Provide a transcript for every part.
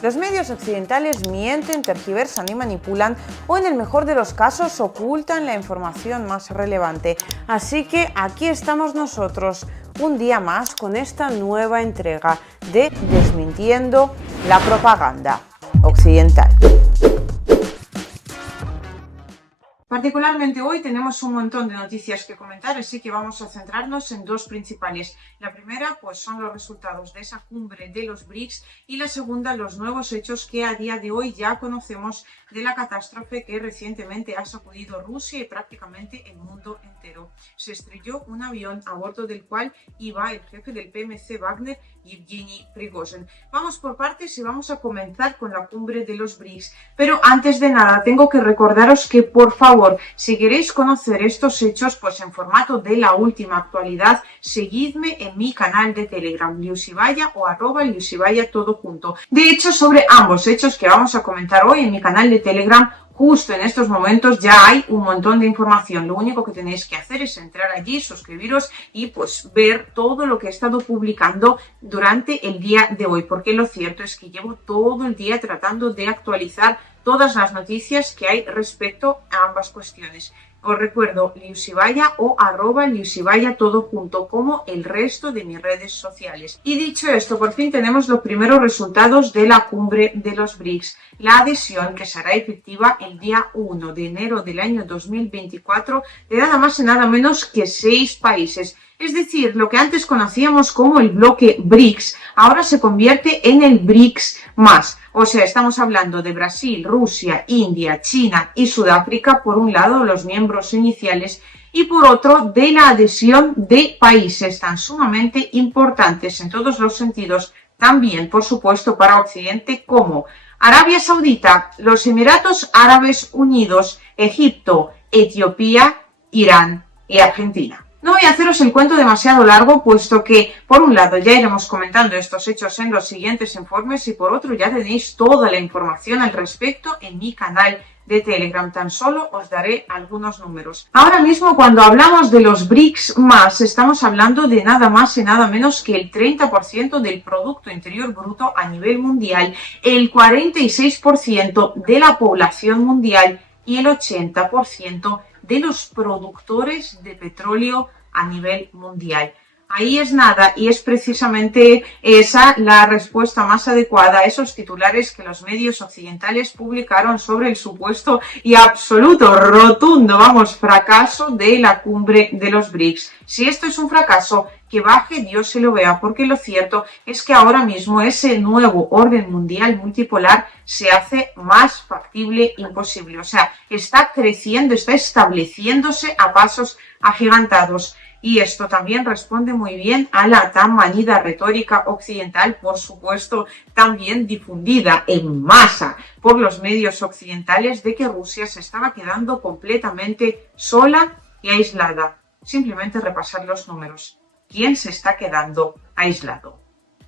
Los medios occidentales mienten, tergiversan y manipulan, o en el mejor de los casos ocultan la información más relevante. Así que aquí estamos nosotros, un día más, con esta nueva entrega de Desmintiendo la propaganda occidental. Particularmente hoy tenemos un montón de noticias que comentar, así que vamos a centrarnos en dos principales. La primera, pues, son los resultados de esa cumbre de los BRICS, y la segunda, los nuevos hechos que a día de hoy ya conocemos de la catástrofe que recientemente ha sacudido Rusia y prácticamente el mundo entero. Se estrelló un avión a bordo del cual iba el jefe del PMC Wagner, Yevgeny Prigozhin. Vamos por partes y vamos a comenzar con la cumbre de los BRICS. Pero antes de nada, tengo que recordaros que, por favor, si queréis conocer estos hechos, pues en formato de la última actualidad, seguidme en mi canal de Telegram, Liusivaya o @Liusivaya todo junto. De hecho, sobre ambos hechos que vamos a comentar hoy en mi canal de Telegram, justo en estos momentos ya hay un montón de información. Lo único que tenéis que hacer es entrar allí, suscribiros y pues ver todo lo que he estado publicando durante el día de hoy, porque lo cierto es que llevo todo el día tratando de actualizar todas las noticias que hay respecto a ambas cuestiones. Os recuerdo, Liusivaya o @Liusivaya todo junto, como el resto de mis redes sociales. Y dicho esto, por fin tenemos los primeros resultados de la cumbre de los BRICS. La adhesión, que será efectiva el día 1 de enero del año 2024, de nada más y nada menos que 6 países. Es decir, lo que antes conocíamos como el bloque BRICS, ahora se convierte en el BRICS+. O sea, estamos hablando de Brasil, Rusia, India, China y Sudáfrica, por un lado, los miembros iniciales, y por otro, de la adhesión de países tan sumamente importantes en todos los sentidos, también, por supuesto, para Occidente, como Arabia Saudita, los Emiratos Árabes Unidos, Egipto, Etiopía, Irán y Argentina. No voy a haceros el cuento demasiado largo, puesto que, por un lado, ya iremos comentando estos hechos en los siguientes informes, y por otro, ya tenéis toda la información al respecto en mi canal de Telegram. Tan solo os daré algunos números. Ahora mismo, cuando hablamos de los BRICS+, estamos hablando de nada más y nada menos que el 30% del Producto Interior Bruto a nivel mundial, el 46% de la población mundial y el 80% de los productores de petróleo a nivel mundial. Ahí es nada, y es precisamente esa la respuesta más adecuada a esos titulares que los medios occidentales publicaron sobre el supuesto y absoluto, rotundo, fracaso de la cumbre de los BRICS. Si esto es un fracaso, que baje Dios se lo vea, porque lo cierto es que ahora mismo ese nuevo orden mundial multipolar se hace más factible imposible. O sea, está creciendo, está estableciéndose a pasos agigantados. Y esto también responde muy bien a la tan manida retórica occidental, por supuesto, también difundida en masa por los medios occidentales, de que Rusia se estaba quedando completamente sola y aislada. Simplemente repasar los números. ¿Quién se está quedando aislado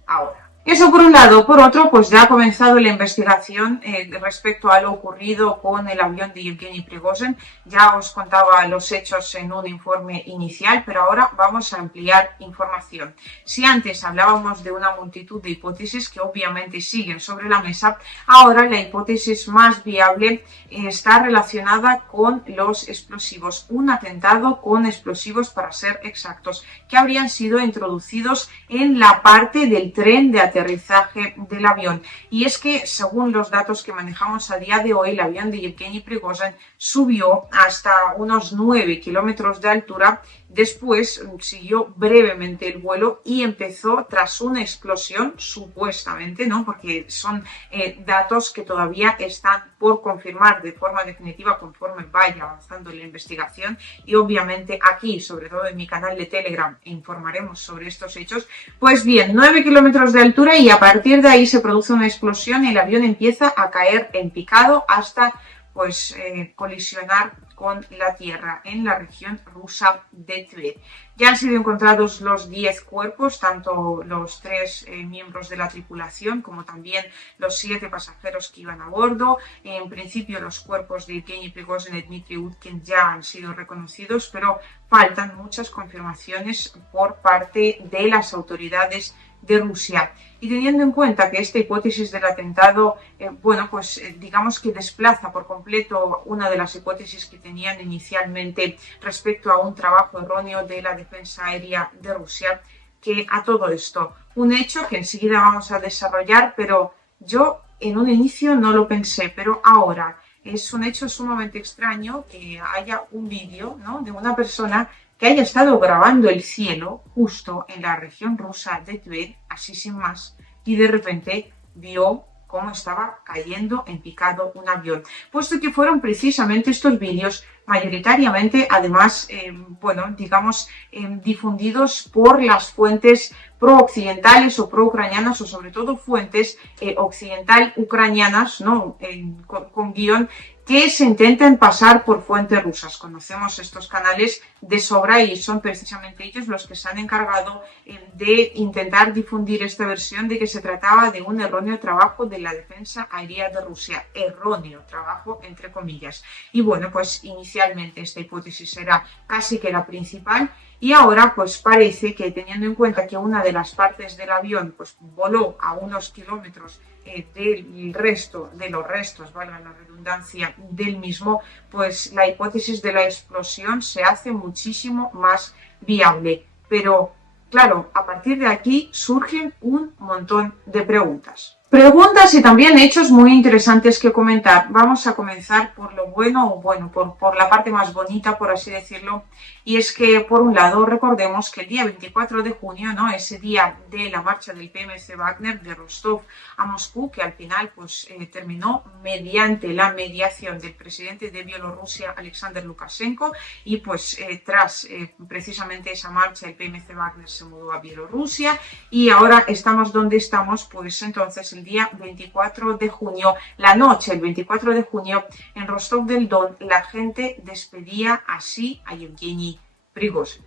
ahora? Eso por un lado. Por otro, pues ya ha comenzado la investigación respecto a lo ocurrido con el avión de Yevgeny Prigozhin. Ya os contaba los hechos en un informe inicial, pero ahora vamos a ampliar información. Si antes hablábamos de una multitud de hipótesis que obviamente siguen sobre la mesa, ahora la hipótesis más viable está relacionada con los explosivos. Un atentado con explosivos, para ser exactos, que habrían sido introducidos en la parte del tren de aterrizaje del avión. Y es que, según los datos que manejamos a día de hoy, el avión de Yevgeny Prigozhin subió hasta unos 9 kilómetros de altura. Después siguió brevemente el vuelo y empezó tras una explosión, supuestamente, ¿no? Porque son datos que todavía están por confirmar de forma definitiva conforme vaya avanzando la investigación, y obviamente aquí, sobre todo en mi canal de Telegram, informaremos sobre estos hechos. Pues bien, 9 kilómetros de altura, y a partir de ahí se produce una explosión y el avión empieza a caer en picado hasta colisionar con la tierra en la región rusa de Tver. Ya han sido encontrados los 10 cuerpos, tanto los 3 miembros de la tripulación como también los 7 pasajeros que iban a bordo. En principio, los cuerpos de Yevgeny Prigozhin y Dmitry Utkin ya han sido reconocidos, pero faltan muchas confirmaciones por parte de las autoridades de Rusia. Y teniendo en cuenta que esta hipótesis del atentado, digamos que desplaza por completo una de las hipótesis que tenían inicialmente respecto a un trabajo erróneo de la defensa aérea de Rusia, que a todo esto, un hecho que enseguida vamos a desarrollar, pero yo en un inicio no lo pensé, pero ahora es un hecho sumamente extraño que haya un vídeo, ¿no?, de una persona que haya estado grabando el cielo justo en la región rusa de Tver, así sin más, y de repente vio cómo estaba cayendo en picado un avión, puesto que fueron precisamente estos vídeos mayoritariamente, además, difundidos por las fuentes pro-occidentales o pro-ucranianas, o sobre todo fuentes occidental-ucranianas, ¿no?, con guión, que se intenten pasar por fuentes rusas. Conocemos estos canales de sobra y son precisamente ellos los que se han encargado de intentar difundir esta versión de que se trataba de un erróneo trabajo de la defensa aérea de Rusia. Erróneo trabajo, entre comillas. Y bueno, pues inicialmente esta hipótesis era casi que la principal, y ahora pues parece que, teniendo en cuenta que una de las partes del avión pues voló a unos kilómetros del resto de los restos, valga la redundancia, del mismo, pues la hipótesis de la explosión se hace muchísimo más viable. Pero claro, a partir de aquí surgen un montón de preguntas. Preguntas y también hechos muy interesantes que comentar. Vamos a comenzar por lo bueno, por la parte más bonita, por así decirlo. Y es que, por un lado, recordemos que el día 24 de junio, ¿no?, ese día de la marcha del PMC Wagner de Rostov a Moscú, que al final pues terminó mediante la mediación del presidente de Bielorrusia, Alexander Lukashenko, y pues tras precisamente esa marcha el PMC Wagner se mudó a Bielorrusia y ahora estamos donde estamos. Pues entonces el día 24 de junio, la noche del 24 de junio, en Rostov del Don, la gente despedía así a Yevgeny Prigozhin.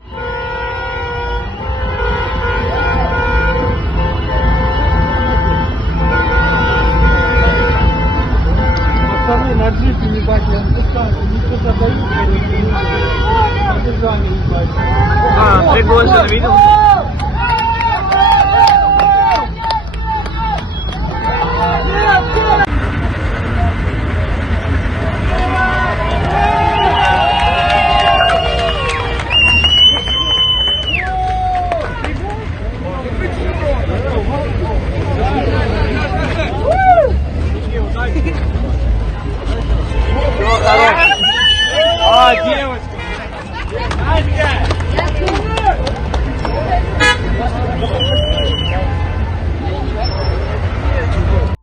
Prigozhin видел? Девочка!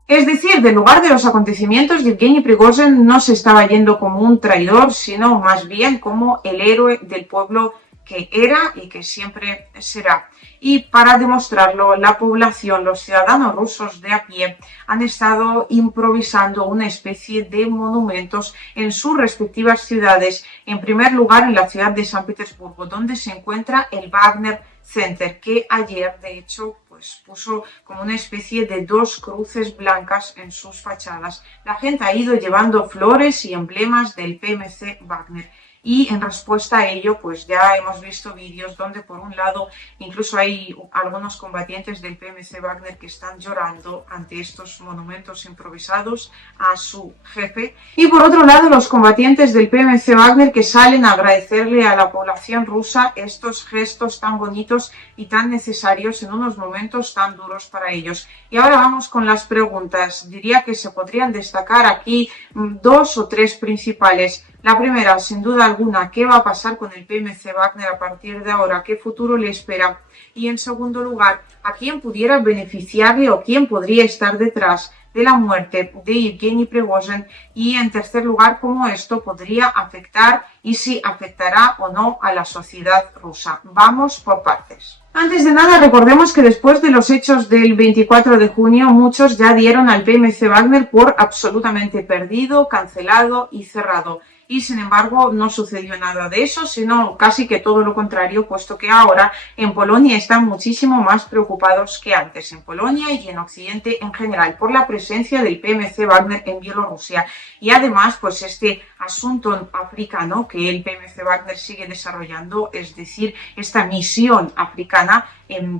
Es decir, del lugar de los acontecimientos, Yevgeny Prigozhin no se estaba yendo como un traidor, sino más bien como el héroe del pueblo que era y que siempre será. Y para demostrarlo, la población, los ciudadanos rusos de a pie, han estado improvisando una especie de monumentos en sus respectivas ciudades. En primer lugar, en la ciudad de San Petersburgo, donde se encuentra el Wagner Center, que ayer, de hecho, pues puso como una especie de 2 cruces blancas en sus fachadas. La gente ha ido llevando flores y emblemas del PMC Wagner. Y en respuesta a ello, pues ya hemos visto vídeos donde, por un lado, incluso hay algunos combatientes del PMC Wagner que están llorando ante estos monumentos improvisados a su jefe. Y por otro lado, los combatientes del PMC Wagner que salen a agradecerle a la población rusa estos gestos tan bonitos y tan necesarios en unos momentos tan duros para ellos. Y ahora vamos con las preguntas. Diría que se podrían destacar aquí 2 o 3 principales. La primera, sin duda alguna, ¿qué va a pasar con el PMC Wagner a partir de ahora? ¿Qué futuro le espera? Y en segundo lugar, ¿a quién pudiera beneficiarle o quién podría estar detrás de la muerte de Yevgeny Prigozhin? Y en tercer lugar, ¿cómo esto podría afectar y si afectará o no a la sociedad rusa? Vamos por partes. Antes de nada, recordemos que después de los hechos del 24 de junio, muchos ya dieron al PMC Wagner por absolutamente perdido, cancelado y cerrado. y sin embargo no sucedió nada de eso, sino casi que todo lo contrario, puesto que ahora en Polonia están muchísimo más preocupados que antes, en Polonia y en Occidente en general, por la presencia del PMC Wagner en Bielorrusia. Y además, pues este asunto africano que el PMC Wagner sigue desarrollando, es decir, esta misión africana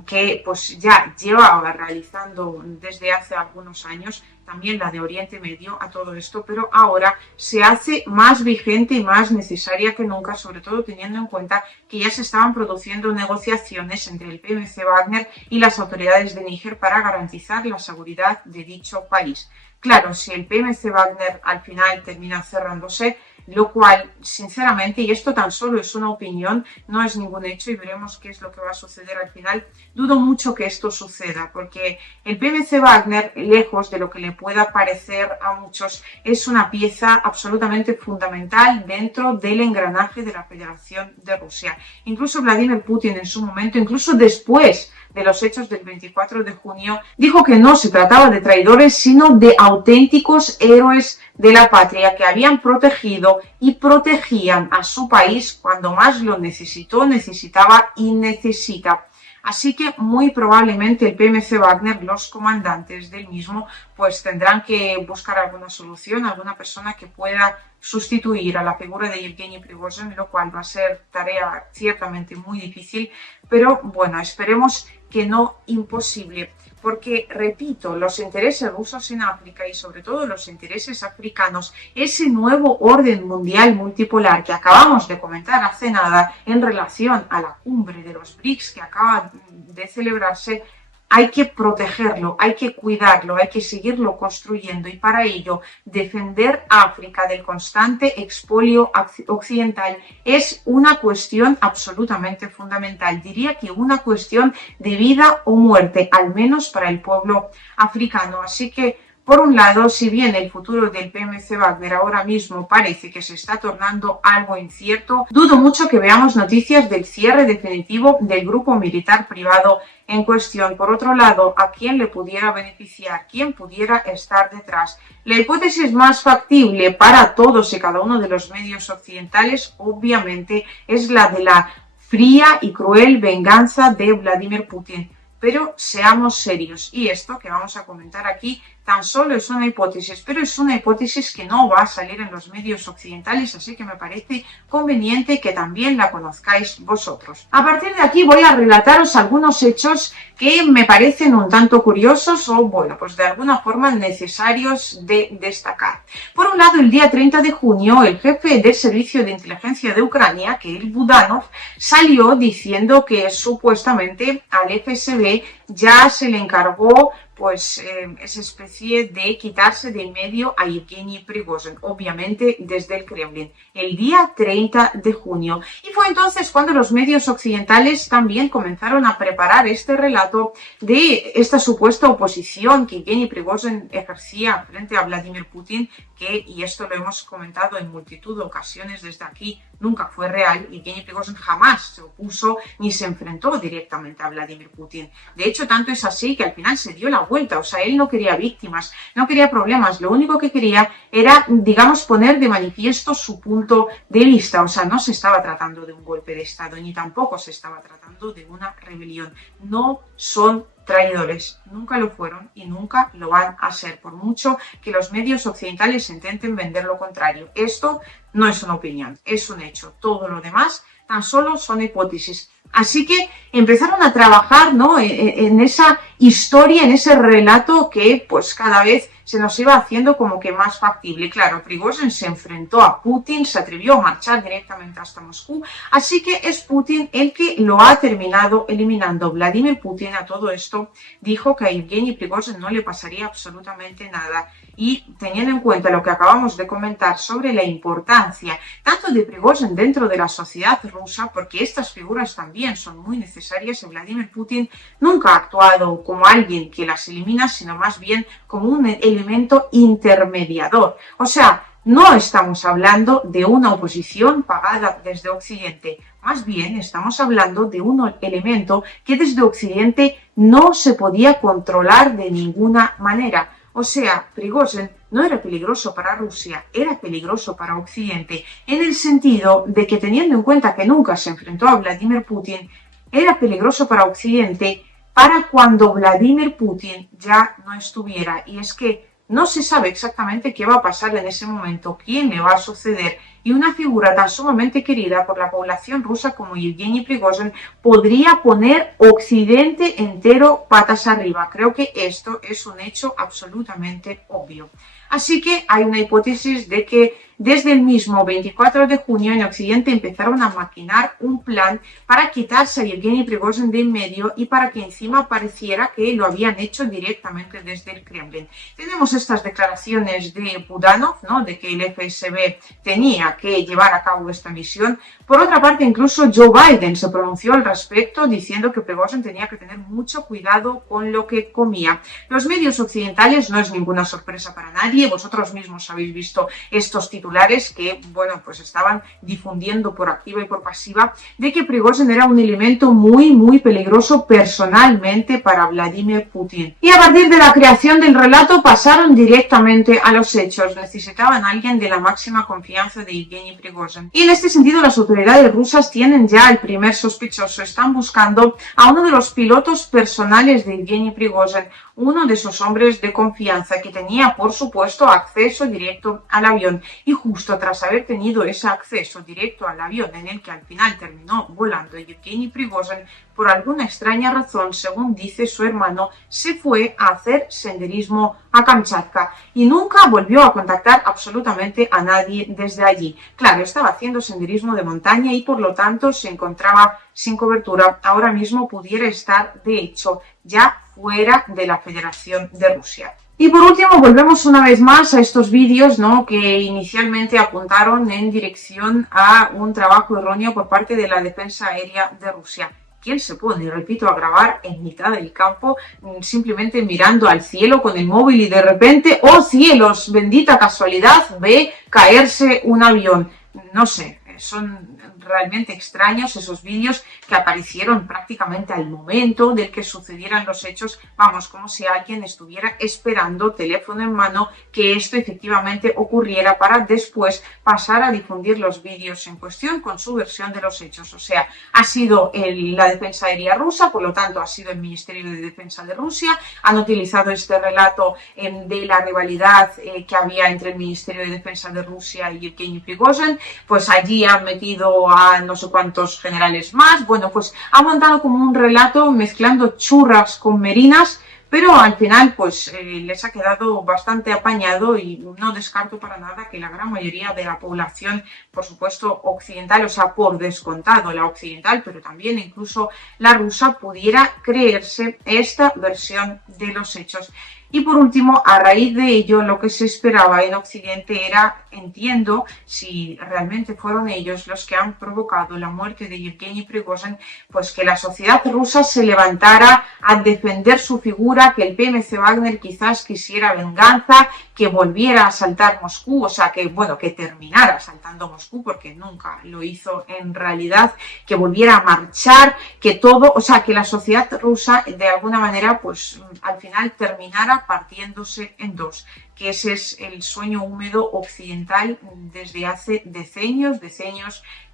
que pues ya llevaba realizando desde hace algunos años, también la de Oriente Medio, a todo esto, pero ahora se hace más vigente y más necesaria que nunca, sobre todo teniendo en cuenta que ya se estaban produciendo negociaciones entre el PMC Wagner y las autoridades de Níger para garantizar la seguridad de dicho país. Claro, si el PMC Wagner al final termina cerrándose, lo cual, sinceramente, y esto tan solo es una opinión, no es ningún hecho y veremos qué es lo que va a suceder al final, dudo mucho que esto suceda, porque el PMC Wagner, lejos de lo que le pueda parecer a muchos, es una pieza absolutamente fundamental dentro del engranaje de la Federación de Rusia. Incluso Vladimir Putin en su momento, incluso después de los hechos del 24 de junio, dijo que no se trataba de traidores, sino de auténticos héroes de la patria que habían protegido y protegían a su país cuando más lo necesitó, necesitaba y necesita. Así que muy probablemente el PMC Wagner, los comandantes del mismo, pues tendrán que buscar alguna solución, alguna persona que pueda sustituir a la figura de Yevgeny Prigozhin, lo cual va a ser tarea ciertamente muy difícil, pero bueno, esperemos que no imposible, porque, repito, los intereses rusos en África y sobre todo los intereses africanos, ese nuevo orden mundial multipolar que acabamos de comentar hace nada en relación a la cumbre de los BRICS que acaba de celebrarse, hay que protegerlo, hay que cuidarlo, hay que seguirlo construyendo y para ello defender a África del constante expolio occidental es una cuestión absolutamente fundamental. Diría que una cuestión de vida o muerte, al menos para el pueblo africano. Así que, por un lado, si bien el futuro del PMC Wagner ahora mismo parece que se está tornando algo incierto, dudo mucho que veamos noticias del cierre definitivo del grupo militar privado en cuestión. Por otro lado, ¿a quién le pudiera beneficiar? ¿Quién pudiera estar detrás? La hipótesis más factible para todos y cada uno de los medios occidentales, obviamente, es la de la fría y cruel venganza de Vladimir Putin. Pero seamos serios, y esto que vamos a comentar aquí tan solo es una hipótesis, pero es una hipótesis que no va a salir en los medios occidentales, así que me parece conveniente que también la conozcáis vosotros. A partir de aquí voy a relataros algunos hechos que me parecen un tanto curiosos o, bueno, pues de alguna forma necesarios de destacar. Por un lado, el día 30 de junio, el jefe del Servicio de Inteligencia de Ucrania, Kirill Budanov, salió diciendo que supuestamente al FSB ya se le encargó pues esa especie de quitarse de en medio a Yevgeny Prigozhin, obviamente desde el Kremlin, el día 30 de junio. Y fue entonces cuando los medios occidentales también comenzaron a preparar este relato de esta supuesta oposición que Yevgeny Prigozhin ejercía frente a Vladimir Putin, que, y esto lo hemos comentado en multitud de ocasiones desde aquí, nunca fue real. Yevgeny Prigozhin jamás se opuso ni se enfrentó directamente a Vladimir Putin. De hecho, tanto es así que al final se dio la vuelta, o sea, él no quería víctimas, no quería problemas, lo único que quería era, digamos, poner de manifiesto su punto de vista, o sea, no se estaba tratando de un golpe de Estado, ni tampoco se estaba tratando de una rebelión. No son traidores, nunca lo fueron y nunca lo van a ser, por mucho que los medios occidentales intenten vender lo contrario. Esto no es una opinión, es un hecho. Todo lo demás tan solo son hipótesis. Así que empezaron a trabajar, ¿no?, en esa historia, en ese relato que pues cada vez se nos iba haciendo como que más factible. Claro, Prigozhin se enfrentó a Putin, se atrevió a marchar directamente hasta Moscú, así que es Putin el que lo ha terminado eliminando. Vladimir Putin a todo esto dijo que a Yevgeny Prigozhin no le pasaría absolutamente nada. Y teniendo en cuenta lo que acabamos de comentar sobre la importancia tanto de Prigozhin dentro de la sociedad rusa, porque estas figuras también son muy necesarias, y Vladimir Putin nunca ha actuado como alguien que las elimina, sino más bien como un elemento intermediador. O sea, no estamos hablando de una oposición pagada desde Occidente, más bien estamos hablando de un elemento que desde Occidente no se podía controlar de ninguna manera. O sea, Prigozhin no era peligroso para Rusia, era peligroso para Occidente, en el sentido de que teniendo en cuenta que nunca se enfrentó a Vladimir Putin, era peligroso para Occidente para cuando Vladimir Putin ya no estuviera. Y es que no se sabe exactamente qué va a pasar en ese momento, quién le va a suceder, y una figura tan sumamente querida por la población rusa como Yevgeny Prigozhin podría poner Occidente entero patas arriba. Creo que esto es un hecho absolutamente obvio. Así que hay una hipótesis de que desde el mismo 24 de junio en Occidente empezaron a maquinar un plan para quitarse a Yevgeny Prigozhin de en medio y para que encima pareciera que lo habían hecho directamente desde el Kremlin. Tenemos estas declaraciones de Budanov, ¿no?, de que el FSB tenía que llevar a cabo esta misión. Por otra parte, incluso Joe Biden se pronunció al respecto diciendo que Prigozhin tenía que tener mucho cuidado con lo que comía. Los medios occidentales, no es ninguna sorpresa para nadie, vosotros mismos habéis visto estos titulares que, bueno, pues estaban difundiendo por activa y por pasiva de que Prigozhin era un elemento muy peligroso personalmente para Vladimir Putin. Y a partir de la creación del relato pasaron directamente a los hechos. Necesitaban a alguien de la máxima confianza de Yevgeny Prigozhin. Y en este sentido las autoridades rusas tienen ya el primer sospechoso. Están buscando a uno de los pilotos personales de Yevgeny Prigozhin, uno de sus hombres de confianza que tenía, por supuesto, acceso directo al avión. Y justo tras haber tenido ese acceso directo al avión en el que al final terminó volando Yevgeny Prigozhin, por alguna extraña razón, según dice su hermano, se fue a hacer senderismo a Kamchatka y nunca volvió a contactar absolutamente a nadie desde allí. Claro, estaba haciendo senderismo de montaña y por lo tanto se encontraba sin cobertura. Ahora mismo pudiera estar, de hecho, ya fuera de la Federación de Rusia. Y por último, volvemos una vez más a estos vídeos, ¿no?, que inicialmente apuntaron en dirección a un trabajo erróneo por parte de la defensa aérea de Rusia. ¿Quién se pone, repito, a grabar en mitad del campo, simplemente mirando al cielo con el móvil y de repente, ¡oh cielos, bendita casualidad!, ve caerse un avión? No sé, son realmente extraños esos vídeos que aparecieron prácticamente al momento del que sucedieran los hechos, vamos, como si alguien estuviera esperando, teléfono en mano, que esto efectivamente ocurriera para después pasar a difundir los vídeos en cuestión con su versión de los hechos. O sea, ha sido la defensa aérea rusa, por lo tanto ha sido el Ministerio de Defensa de Rusia, han utilizado este relato de la rivalidad que había entre el Ministerio de Defensa de Rusia y Yevgeny Prigozhin, pues allí han metido a no sé cuántos generales más. Bueno, pues ha montado como un relato mezclando churras con merinas, pero al final pues les ha quedado bastante apañado y no descarto para nada que la gran mayoría de la población, por supuesto occidental, o sea, por descontado la occidental, pero también incluso la rusa, pudiera creerse esta versión de los hechos. Y por último, a raíz de ello, lo que se esperaba en Occidente era, entiendo, si realmente fueron ellos los que han provocado la muerte de Yevgeny Prigozhin, pues que la sociedad rusa se levantara a defender su figura, que el PMC Wagner quizás quisiera venganza, que volviera a asaltar Moscú, o sea, que bueno, que terminara asaltando Moscú, porque nunca lo hizo en realidad, que volviera a marchar, que todo, o sea, que la sociedad rusa de alguna manera, pues al final terminara partiéndose en dos, que ese es el sueño húmedo occidental desde hace decenios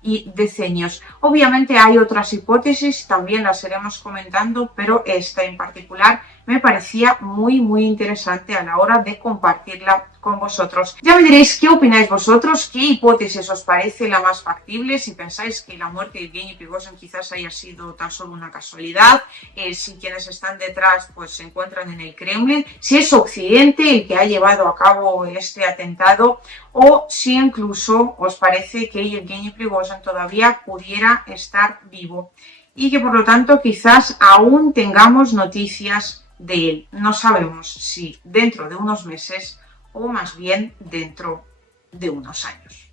y decenios. Obviamente hay otras hipótesis, también las iremos comentando, pero esta en particular me parecía muy interesante a la hora de compartirla con vosotros. Ya me diréis qué opináis vosotros, qué hipótesis os parece la más factible, si pensáis que la muerte de Yevgeny Prigozhin quizás haya sido tan solo una casualidad, si quienes están detrás pues se encuentran en el Kremlin, si es Occidente el que ha llevado a cabo este atentado, o si incluso os parece que Yevgeny Prigozhin todavía pudiera estar vivo y que por lo tanto quizás aún tengamos noticias de él. No sabemos si dentro de unos meses o más bien dentro de unos años.